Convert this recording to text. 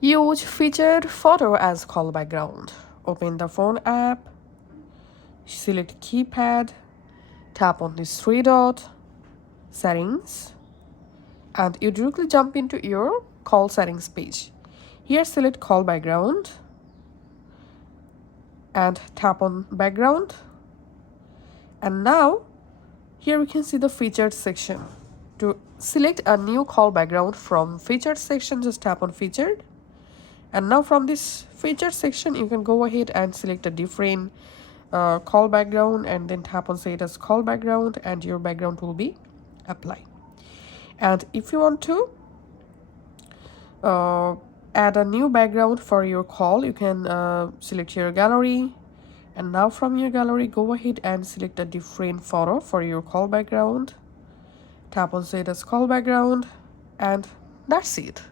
Use featured photo as call background. Open the phone app, select keypad, tap on this three dot, settings, and you directly jump into your call settings page. Here select call background and tap on background, and now here we can see the featured section. To select a new call background from featured section, just tap on featured, and now from this featured section you can go ahead and select a different call background and then tap on set as call background, and your background will be applied. And if you want to add a new background for your call, you can select your gallery, and now from your gallery go ahead and select a different photo for your call background, tap on set as call background, and that's it.